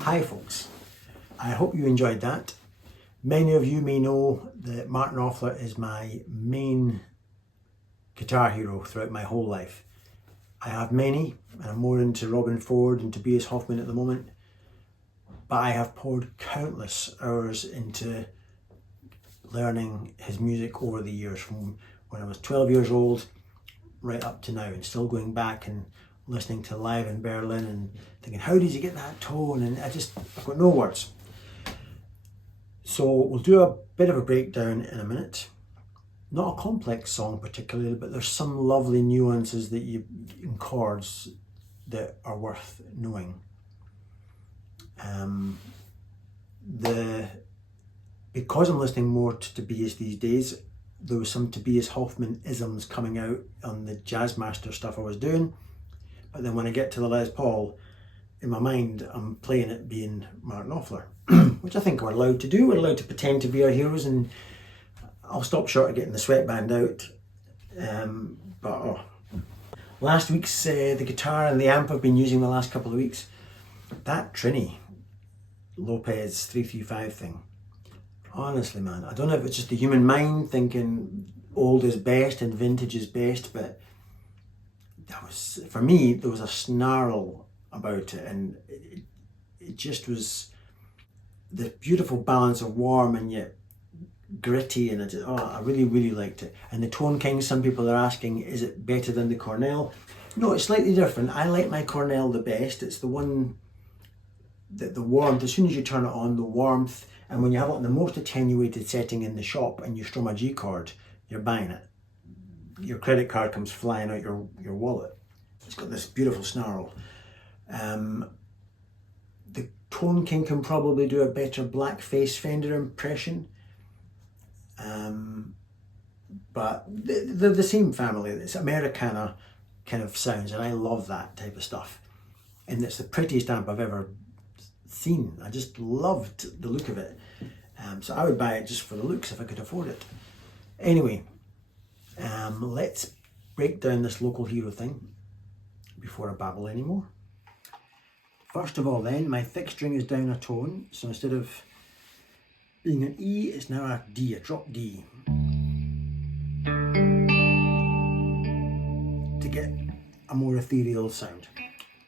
Hi folks, I hope you enjoyed that. Many of you may know that Mark Knopfler is my main guitar hero throughout my whole life. I have many, and I'm more into Robin Ford and Tobias Hoffman at the moment, but I have poured countless hours into learning his music over the years, from when I was 12 years old right up to now, and still going back and listening to Live in Berlin and thinking, how did you get that tone? And I've got no words. So we'll do a bit of a breakdown in a minute. Not a complex song particularly, but there's some lovely nuances that in chords that are worth knowing. Because I'm listening more to Tobias these days, there was some Tobias Hoffman isms coming out on the Jazzmaster stuff I was doing. But then when I get to the Les Paul, in my mind, I'm playing it being Mark Knopfler, which I think we're allowed to do. We're allowed to pretend to be our heroes, and I'll stop short of getting the sweatband out. Last week's, the guitar and the amp I've been using the last couple of weeks, that Trini Lopez 335 thing, honestly man, I don't know if it's just the human mind thinking old is best and vintage is best, but for me, there was a snarl about it, and it just was the beautiful balance of warm and yet gritty, and I really liked it. And the Tone King, some people are asking, is it better than the Cornell? No, it's slightly different. I like my Cornell the best. It's the one that the warmth, as soon as you turn it on, the warmth, and when you have it on the most attenuated setting in the shop and you strum a G chord, you're buying it. Your credit card comes flying out your wallet. It's got this beautiful snarl. The Tone King can probably do a better blackface Fender impression. But they're the same family. It's Americana kind of sounds, and I love that type of stuff. And it's the prettiest amp I've ever seen. I just loved the look of it. So I would buy it just for the looks if I could afford it. Anyway, let's break down this local hero thing before I babble anymore. First of all then, my fixed string is down a tone, so instead of being an E, it's now a D, a drop D. To get a more ethereal sound.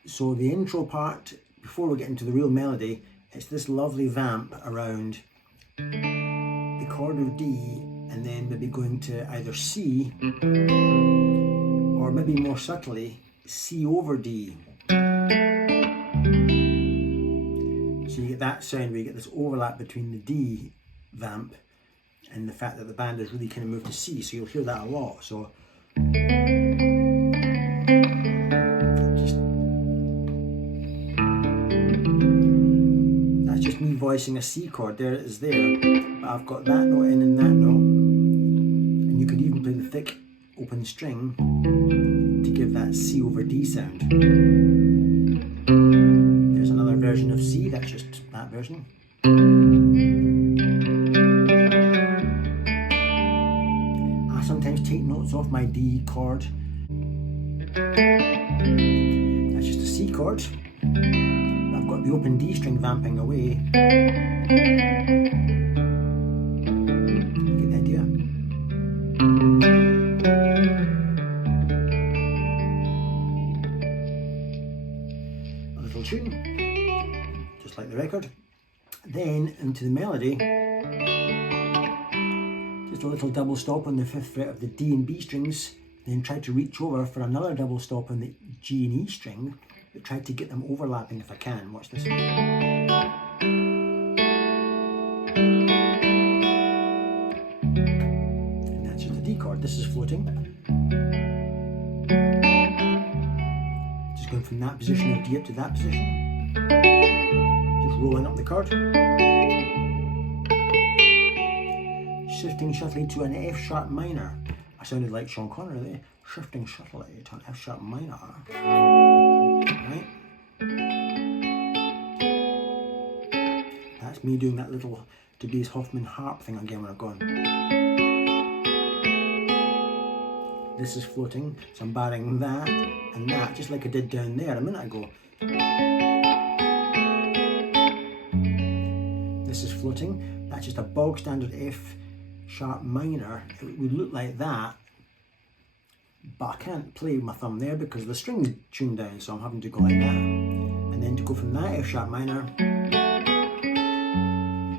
So the intro part, before we get into the real melody, it's this lovely vamp around the chord of D, and then maybe going to either C, or maybe more subtly, C over D. So you get that sound where you get this overlap between the D vamp and the fact that the band has really kind of moved to C, so you'll hear that a lot. So that's just me voicing a C chord. There it is there, but I've got that note in and that note, and you could even play the thick open string to give that C over D sound. There's another version of C, that's just that version. I sometimes take notes off my D chord. That's just a C chord. I've got the open D string vamping away. You get the idea? A little tune, just like the record. Then into the melody, just a little double stop on the 5th fret of the D and B strings, then try to reach over for another double stop on the G and E string, but try to get them overlapping if I can. Watch this. And that's just a D chord. This is floating. Just going from that position of D up to that position. Just rolling up the chord. Shifting subtly to an F sharp minor. I sounded like Sean Connery there. Shifting subtly to an F sharp minor. Right? That's me doing that little Tobias Hoffman harp thing again when I've gone. This is floating, so I'm barring that and that, just like I did down there a minute ago. floating. That's just a bog standard F sharp minor. It would look like that, but I can't play with my thumb there because the string's tuned down, so I'm having to go like that. And then to go from that F sharp minor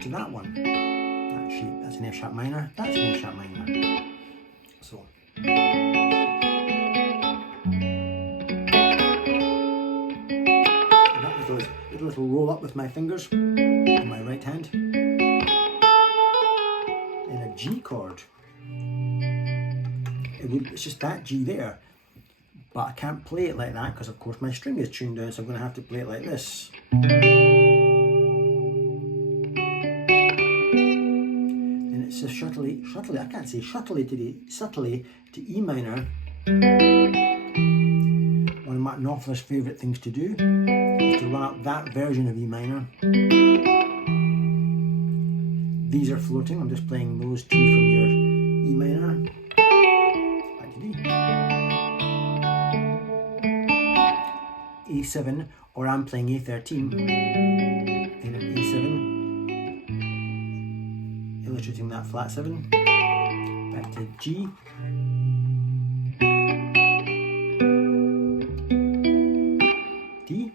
to that one. That shape, that's an F sharp minor, that's an F sharp minor. So. And that was a little roll up with my fingers on my right hand. And a G chord. It's just that G there, but I can't play it like that because of course my string is tuned down, so I'm going to have to play it like this. And it's just subtly, I can't say subtly to E minor. One of Mark Knopfler's favourite things to do is to run up that version of E minor. These are floating, I'm just playing those two from your E minor. A7, or I'm playing A13, then an A7, illustrating that flat 7, back to G, D,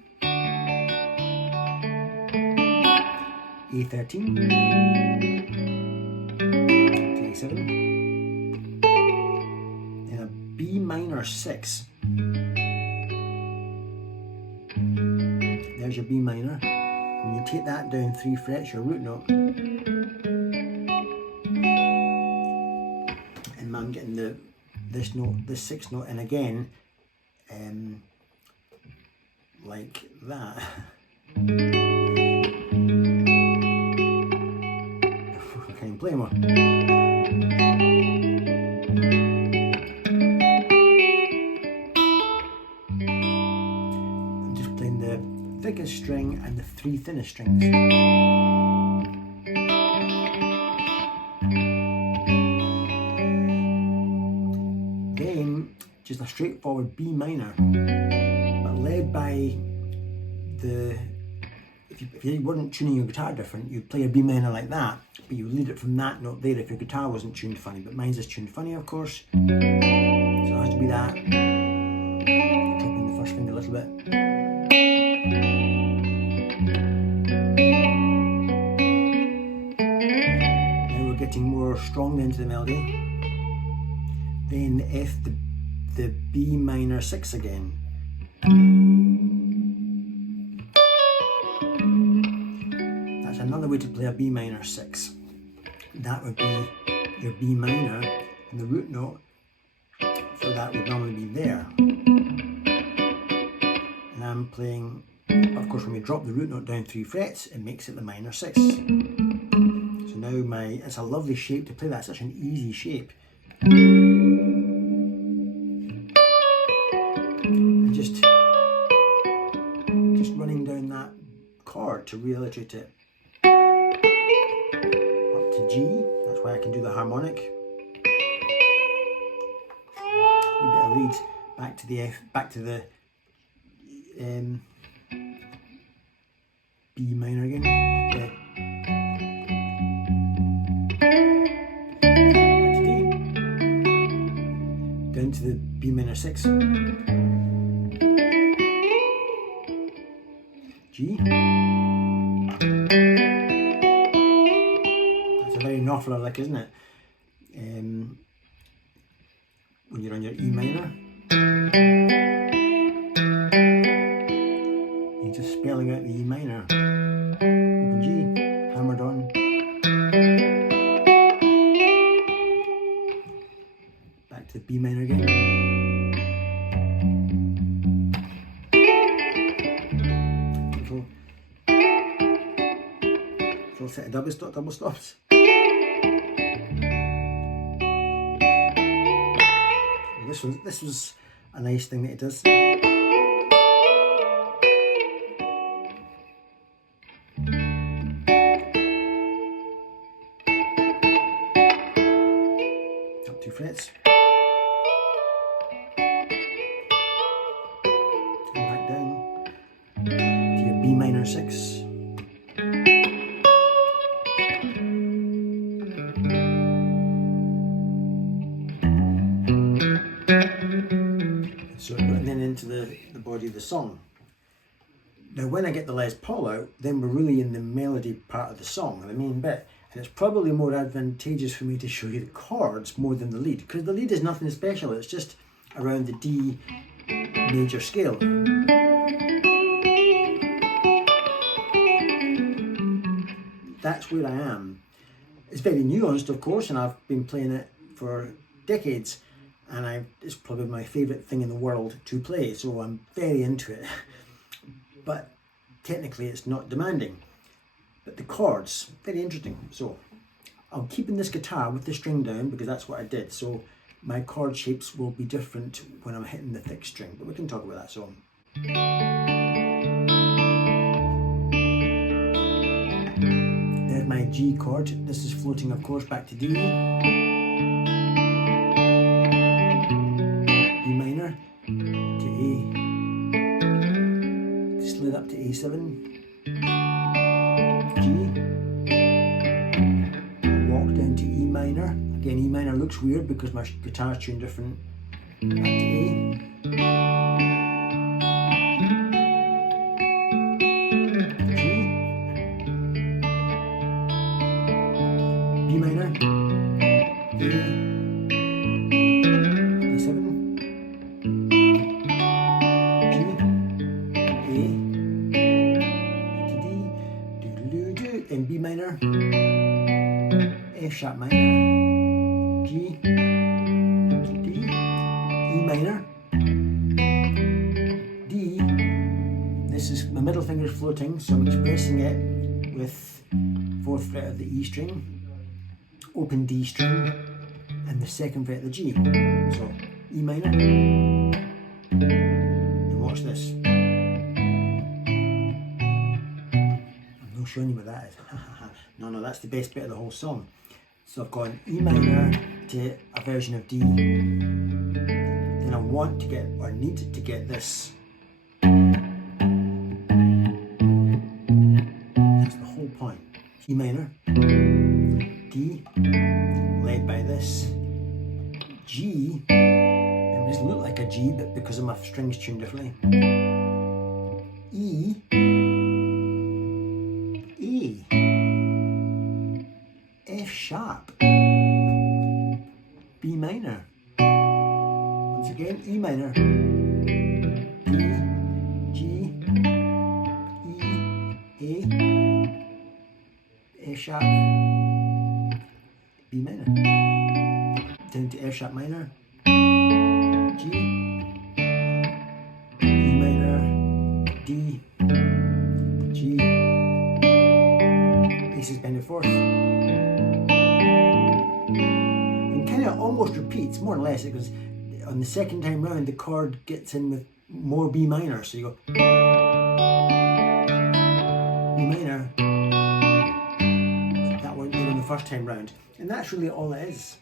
A13, to A7, and a B minor 6. There's your B minor. When you take that down 3 frets, your root note, and I'm getting this note, this 6th note, and again, like that. I can't even play more. Thickest string and the 3 thinnest strings. Then just a straightforward B minor, but led by the, if you weren't tuning your guitar different, you'd play a B minor like that, but you would lead it from that note there if your guitar wasn't tuned funny, but mine's is tuned funny of course, so it has to be that. Dropping the first finger a little bit. Getting more strongly into the melody. Then F, the B minor 6 again. That's another way to play a B minor 6. That would be your B minor, and the root note for that would normally be there. And I'm playing, of course, when we drop the root note down 3 frets, it makes it the minor 6. So now it's a lovely shape to play that, such an easy shape. And just running down that chord to reillustrate it. Up to G, that's why I can do the harmonic. A bit of lead, back to the F, back to the B minor again. Yeah. To the B minor 6, G. That's a very Knopfler lick, isn't it? When you're on your E minor, you're just spelling out the E minor, open G, hammered on. The B minor again. Little set of double stops. This was a nice thing that it does. Up 2 frets. B minor 6, the body of the song. Now when I get the Les Paul out, then we're really in the melody part of the song, the main bit. And it's probably more advantageous for me to show you the chords more than the lead, because the lead is nothing special, it's just around the D major scale. That's where I am. It's very nuanced, of course, and I've been playing it for decades, and it's probably my favourite thing in the world to play, so I'm very into it. But technically it's not demanding. But the chords, very interesting. So I'm keeping this guitar with the string down because that's what I did. So my chord shapes will be different when I'm hitting the thick string, but we can talk about that. So there's my G chord. This is floating, of course, back to D. B minor to A. Slid up to A7. G. Walk down to E minor. Again, E minor looks weird because my guitar's tuned different. Back to A. G. B minor. A. A7. G. A. And B minor, F sharp minor, G, D, E minor, D. This is my middle finger is floating, so I'm expressing it with 4th fret of the E string, open D string, and the 2nd fret of the G. So E minor, and watch this. Showing you what that is. No, that's the best bit of the whole song. So I've gone E minor to a version of D. Then I want to get, or need to get this. That's the whole point. E minor, D, led by this. G, it doesn't look like a G, but because of my strings tuned differently. E, F sharp, B minor, once again E minor, D, G, E, A, F sharp, B minor, down to F sharp minor, G, E minor, D, G, A suspended 4th. Kind of almost repeats, more or less, because on the second time round the chord gets in with more B minor, so you go B minor, that one in on the first time round, and that's really all it is.